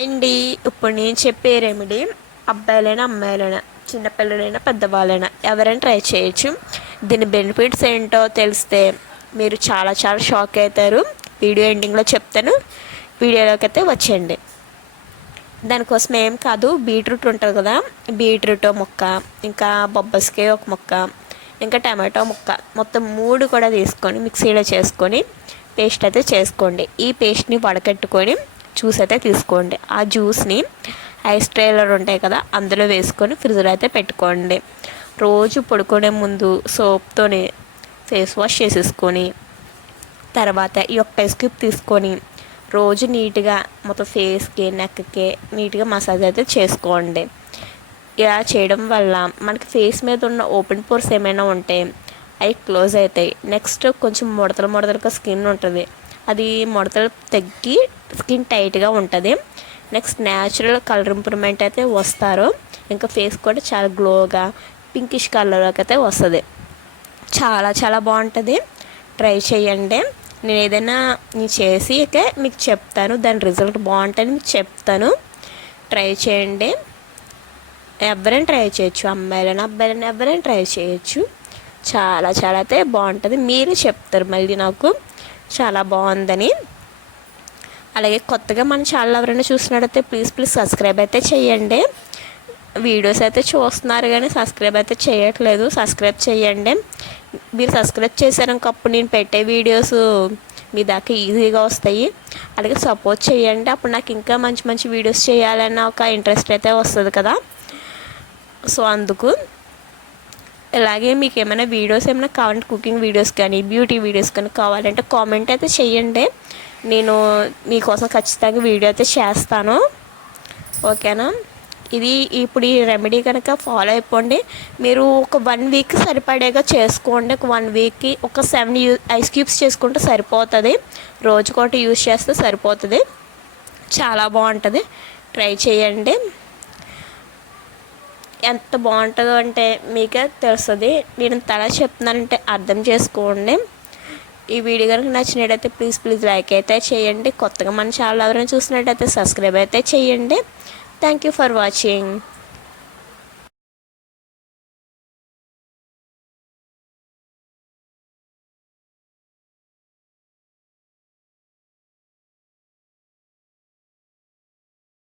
Hi అండి. ఇప్పుడు నేను చెప్పే రెమెడీ అబ్బాయిలైనా అమ్మాయిలైనా చిన్నపిల్లలైనా పెద్దవాళ్ళైనా ఎవరైనా ట్రై చేయొచ్చు. దీని బెనిఫిట్స్ ఏంటో తెలిస్తే మీరు చాలా చాలా షాక్ అవుతారు. వీడియో ఎండింగ్లో చెప్తాను. వీడియోలోకి అయితే వచ్చేయండి. దానికోసం ఏం కాదు, బీట్రూట్ ఉంటుంది కదా, బీట్రూట్ ముక్క, ఇంకా బొబ్బస్కాయ ఒక ముక్క, ఇంకా టమాటో ముక్క, మొత్తం 3 కూడా తీసుకొని మిక్సీలో చేసుకొని పేస్ట్ అయితే చేసుకోండి. ఈ పేస్ట్ని వడకట్టుకొని జ్యూస్ అయితే తీసుకోండి. ఆ జ్యూస్ని ఐస్ ట్రేలర్ ఉంటాయి కదా, అందులో వేసుకొని ఫ్రిడ్జ్లో అయితే పెట్టుకోండి. రోజు పడుకునే ముందు సోప్తోనే ఫేస్ వాష్ చేసేసుకొని తర్వాత ఈ ఒక్క ఐస్ క్యూబ్ తీసుకొని రోజు నీట్గా మొత్తం ఫేస్కి నెక్కి నీట్గా మసాజ్ అయితే చేసుకోండి. ఇలా చేయడం వల్ల మనకి ఫేస్ మీద ఉన్న ఓపెన్ పోర్స్ ఏమైనా ఉంటే అవి క్లోజ్ అవుతాయి. నెక్స్ట్ కొంచెం ముడతలుగా స్కిన్ ఉంటుంది, అది ముడతలు తగ్గి స్కిన్ టైట్గా ఉంటుంది. నెక్స్ట్ న్యాచురల్ కలర్ ఇంప్రూవ్మెంట్ అయితే వస్తారు. ఇంకా ఫేస్ కూడా చాలా గ్లోగా పింకిష్ కలర్లోకి అయితే వస్తుంది. చాలా చాలా బాగుంటుంది. ట్రై చేయండి. నేను ఏదైనా చేసి మీకు చెప్తాను, దాని రిజల్ట్ బాగుంటుంది మీకు చెప్తాను. ట్రై చేయండి. ఎవరైనా ట్రై చేయొచ్చు, అమ్మాయిలైనా అబ్బాయిలైనా ఎవరైనా ట్రై చేయొచ్చు. చాలా చాలా అయితే బాగుంటుంది. మీరు చెప్తారు మళ్ళీ నాకు చాలా బాగుందని. అలాగే కొత్తగా మన ఛానల్ ఎవరైనా చూసినట్టయితే ప్లీజ్ సబ్స్క్రైబ్ అయితే చేయండి. వీడియోస్ అయితే చూస్తున్నారు కానీ సబ్స్క్రైబ్ అయితే చేయట్లేదు. సబ్స్క్రైబ్ చేయండి. మీరు సబ్స్క్రైబ్ చేశారనుకప్పుడు నేను పెట్టే వీడియోస్ మీ దాకా ఈజీగా వస్తాయి. అలాగే సపోర్ట్ చేయండి. అప్పుడు నాకు ఇంకా మంచి మంచి వీడియోస్ చేయాలన్న ఒక ఇంట్రెస్ట్ అయితే వస్తుంది కదా. సో అందుకు అలాగే మీకు ఏమైనా వీడియోస్ ఏమైనా కావాలంటే కుకింగ్ వీడియోస్ కానీ బ్యూటీ వీడియోస్ కానీ కావాలంటే కామెంట్ అయితే చేయండి. నేను మీకోసం ఖచ్చితంగా వీడియో అయితే చేస్తాను. ఓకేనా? ఇది ఇప్పుడు ఈ రెమెడీ కనుక ఫాలో అయిపోండి. మీరు ఒక 1 వీక్ సరిపడేగా చేసుకోండి. ఒక 1 వీక్కి ఒక 7 ఐస్ క్యూబ్స్ చేసుకుంటే సరిపోతుంది. రోజుకోటి యూజ్ చేస్తే సరిపోతుంది. చాలా బాగుంటుంది. ట్రై చేయండి. ఎంత బాగుంటుందో అంటే మీకే తెలుస్తుంది. నేను తల చెప్తున్నానంటే అర్థం చేసుకోండి. ఈ వీడియో కనుక నచ్చినట్టయితే ప్లీజ్ లైక్ అయితే చేయండి. కొత్తగా మన ఛానల్ ఎవరైనా చూసినట్టయితే సబ్స్క్రైబ్ అయితే చేయండి. Thank you for watching.